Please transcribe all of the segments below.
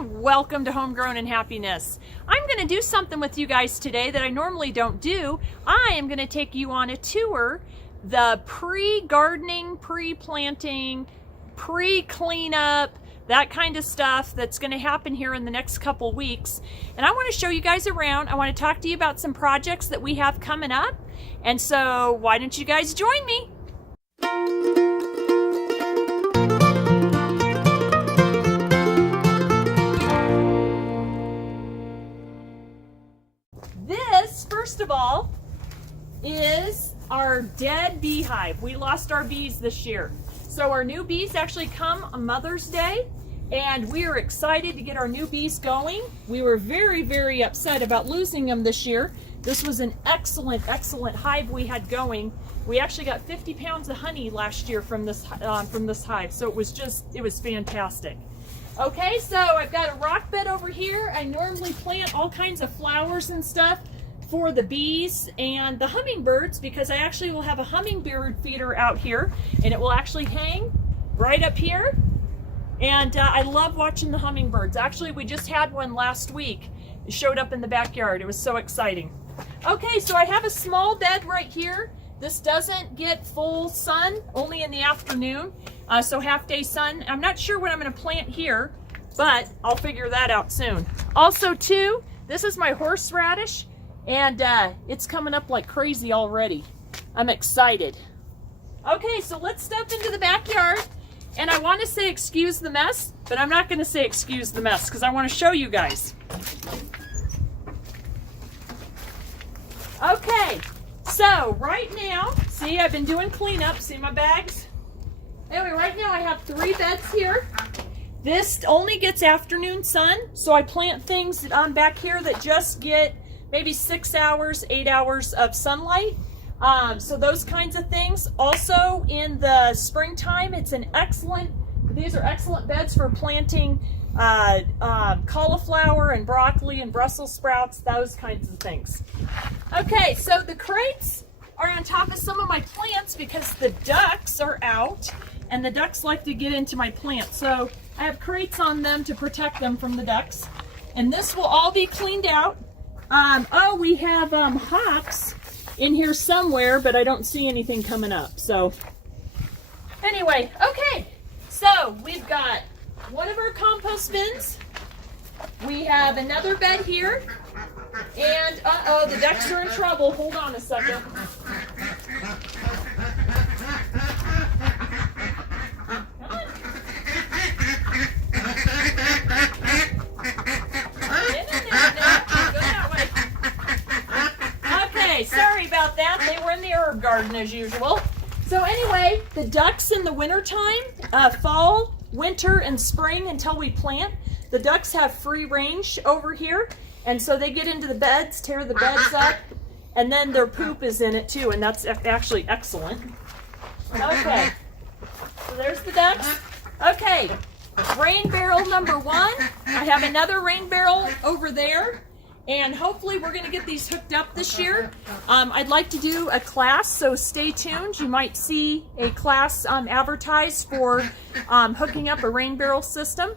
everyone, welcome to Homegrown and Happiness. I'm going to do something with you guys today that I normally don't do. I am going to take you on a tour, the pre-gardening, pre-planting, pre-cleanup, that kind of stuff that's going to happen here in the next couple weeks. And I want to show you guys around. I want to talk to you about some projects that we have coming up. And so why don't you guys join me? This, first of all, is our dead beehive. We lost our bees this year. So our new bees actually come on Mother's Day, and we are excited to get our new bees going. We were very, very upset about losing them this year. This was an excellent, excellent hive we had going. We actually got 50 pounds of honey last year from this hive. So it was fantastic. Okay, so I've got a rock bed over here. I normally plant all kinds of flowers and stuff for the bees and the hummingbirds, because I actually will have a hummingbird feeder out here, and it will actually hang right up here. And I love watching the hummingbirds. Actually, we just had one last week. It showed up in the backyard. It was so exciting. Okay, so I have a small bed right here. This doesn't get full sun, only in the afternoon. So half-day sun. I'm not sure what I'm going to plant here, but I'll figure that out soon. Also, too, this is my horseradish, and it's coming up like crazy already. I'm excited. Okay, so let's step into the backyard, and I want to say excuse the mess, but I'm not going to say excuse the mess because I want to show you guys. Okay, so right now, see, I've been doing cleanup. See my bags? Anyway, right now I have 3 beds here. This only gets afternoon sun, so I plant things back here that just get maybe 6 hours, 8 hours of sunlight. So those kinds of things. Also in the springtime, these are excellent beds for planting cauliflower and broccoli and Brussels sprouts, those kinds of things. Okay, so the crates are on top of some of my plants because the ducks are out, and the ducks like to get into my plants. So I have crates on them to protect them from the ducks. And this will all be cleaned out. Oh, we have hops in here somewhere, but I don't see anything coming up. So anyway, okay. So we've got one of our compost bins. We have another bed here. And uh-oh, the ducks are in trouble. Hold on a second. Sorry about that. They were in the herb garden as usual. So anyway, the ducks in the wintertime, fall, winter, and spring until we plant, the ducks have free range over here. And so they get into the beds, tear the beds up, and then their poop is in it too, and that's actually excellent. Okay, so there's the ducks. Okay, rain barrel number 1. I have another rain barrel over there. And hooking we're going to get these hooked up this year. I'd like to do a class, so stay tuned. You might see a class advertised for hooking up a rain barrel system.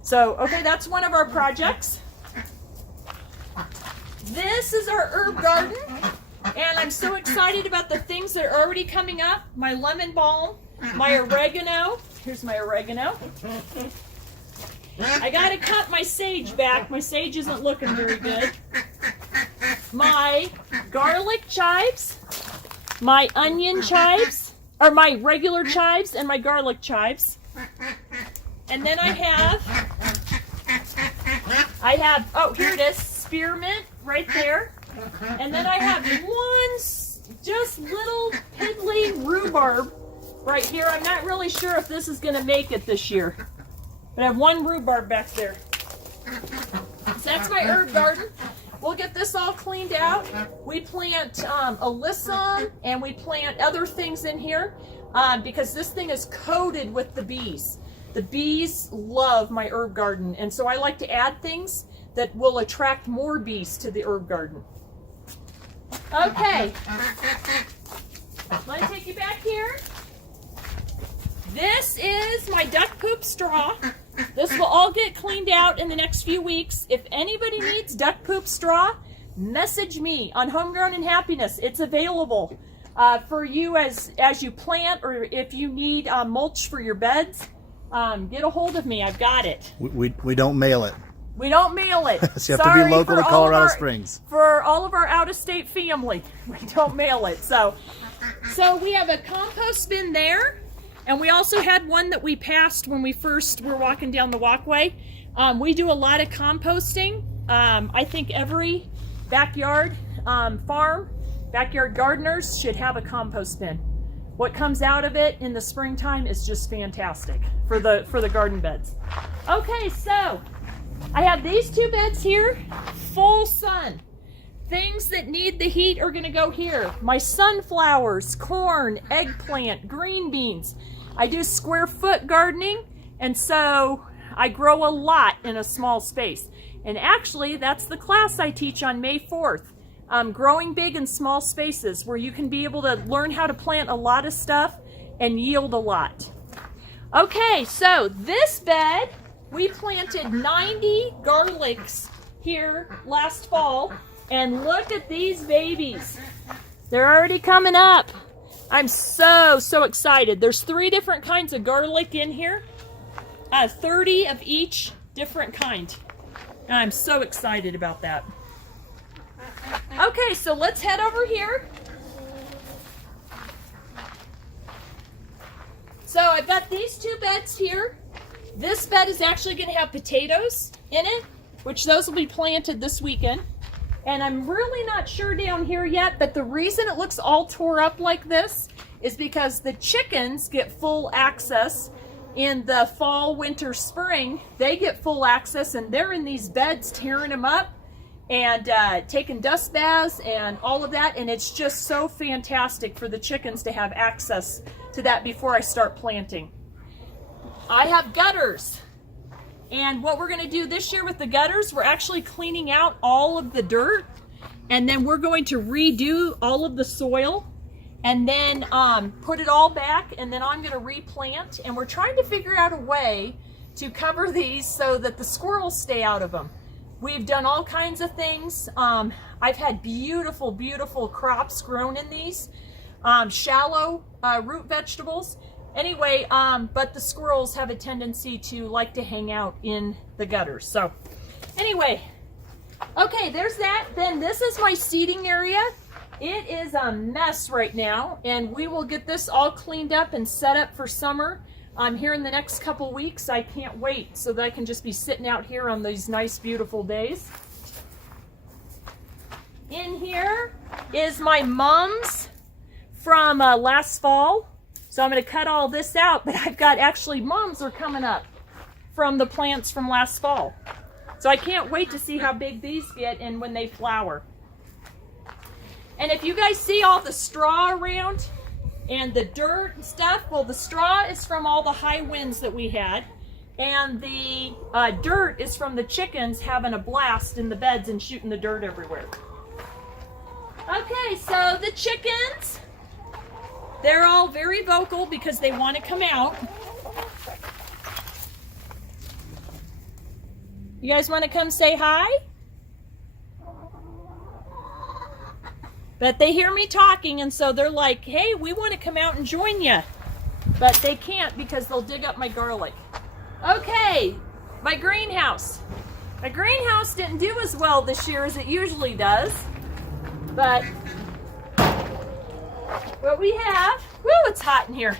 So, okay, that's one of our projects. This is our herb garden, and I'm so excited about the things that are already coming up. My lemon balm, my oregano. Here's my oregano. I gotta cut my sage back. My sage isn't looking very good. My garlic chives, my onion chives, or my regular chives and my garlic chives. And then I have, oh, here it is, spearmint right there. And then I have one just little piddly rhubarb right here. I'm not really sure if this is gonna make it this year. But I have one rhubarb back there. So that's my herb garden. We'll get this all cleaned out. We plant alyssum, and we plant other things in here because this thing is coated with the bees. The bees love my herb garden, and so I like to add things that will attract more bees to the herb garden. Okay. Let me take you back here. This is my duck poop straw. This will all get cleaned out in the next few weeks. If anybody needs duck poop straw, message me on Homegrown and Happiness. It's available for you as you plant, or if you need mulch for your beds. Get a hold of me. I've got it. We don't mail it. We don't mail it. So you have to be local to Colorado Springs. For all of our out-of-state family, we don't mail it. So we have a compost bin there, and we also had one that we passed when we first were walking down the walkway. We do a lot of composting. I think every backyard backyard gardeners should have a compost bin. What comes out of it in the springtime is just fantastic for the garden beds. Okay, so I have these two beds here, full sun. Things that need the heat are gonna go here. My sunflowers, corn, eggplant, green beans. I do square foot gardening, and so I grow a lot in a small space. And actually, that's the class I teach on May 4th. Growing big in small spaces, where you can be able to learn how to plant a lot of stuff and yield a lot. Okay, so this bed, we planted 90 garlics here last fall, and look at these babies. They're already coming up. I'm so excited. There's 3 different kinds of garlic in here, 30 of each different kind. And I'm so excited about that. Okay, so let's head over here. So I've got these 2 beds here. This bed is actually going to have potatoes in it, which those will be planted this weekend. And I'm really not sure down here yet, but the reason it looks all tore up like this is because the chickens get full access in the fall, winter, spring. They get full access, and they're in these beds tearing them up and taking dust baths and all of that, and it's just so fantastic for the chickens to have access to that before I start planting. I have gutters, and what we're going to do this year with the gutters, we're actually cleaning out all of the dirt, and then we're going to redo all of the soil, and then put it all back, and then I'm going to replant, and we're trying to figure out a way to cover these so that the squirrels stay out of them. We've done all kinds of things. I've had beautiful, beautiful crops grown in these, shallow root vegetables. Anyway, but the squirrels have a tendency to like to hang out in the gutters. So anyway, okay, there's that. Then this is my seating area. It is a mess right now, and we will get this all cleaned up and set up for summer. Here in the next couple weeks. I can't wait so that I can just be sitting out here on these nice, beautiful days. In here is my mums from last fall. So I'm going to cut all this out, but I've got actually mums are coming up from the plants from last fall. So I can't wait to see how big these get and when they flower. And if you guys see all the straw around and the dirt and stuff, well, the straw is from all the high winds that we had, and the dirt is from the chickens having a blast in the beds and shooting the dirt everywhere. Okay, so the chickens, they're all very vocal because they want to come out. You guys want to come say hi? But they hear me talking, and so they're like, hey, we want to come out and join you. But they can't because they'll dig up my garlic. Okay, my greenhouse. My greenhouse didn't do as well this year as it usually does. But what we have, whoo, it's hot in here.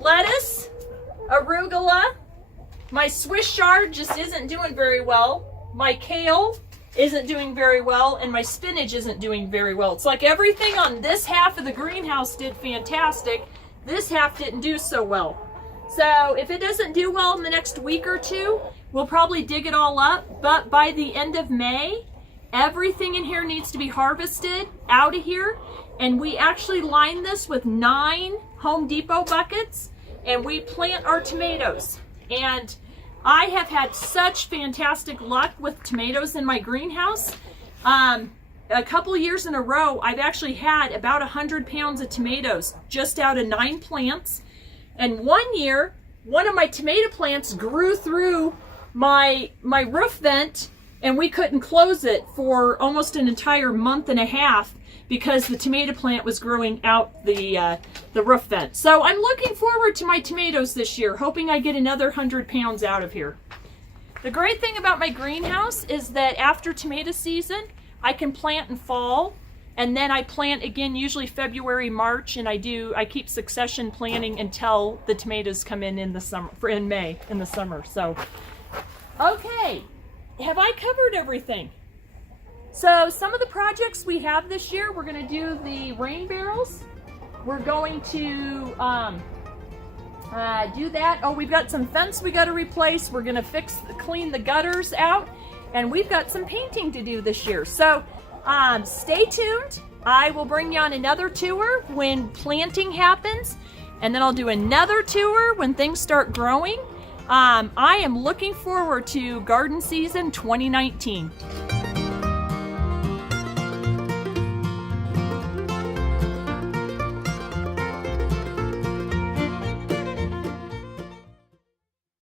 Lettuce, arugula. My Swiss chard just isn't doing very well. My kale isn't doing very well, and my spinach isn't doing very well. It's like everything on this half of the greenhouse did fantastic. This half didn't do so well. So if it doesn't do well in the next week or 2, we'll probably dig it all up. But by the end of May, everything in here needs to be harvested out of here. And we actually line this with 9 Home Depot buckets, and we plant our tomatoes. And I have had such fantastic luck with tomatoes in my greenhouse. A couple years in a row, I've actually had about 100 pounds of tomatoes just out of 9 plants. And one year, one of my tomato plants grew through my roof vent, and we couldn't close it for almost an entire month and a half because the tomato plant was growing out the roof vent. So I'm looking forward to my tomatoes this year, hoping I get another 100 pounds out of here. The great thing about my greenhouse is that after tomato season, I can plant in fall, and then I plant again usually February, March, and I keep succession planting until the tomatoes come in the summer, in May, in the summer. So, okay, have I covered everything? So some of the projects we have this year, we're going to do the rain barrels. We're going to do that. Oh, we've got some fence we got to replace. We're going to clean the gutters out, and we've got some painting to do this year. So stay tuned. I will bring you on another tour when planting happens, and then I'll do another tour when things start growing. I am looking forward to garden season 2019.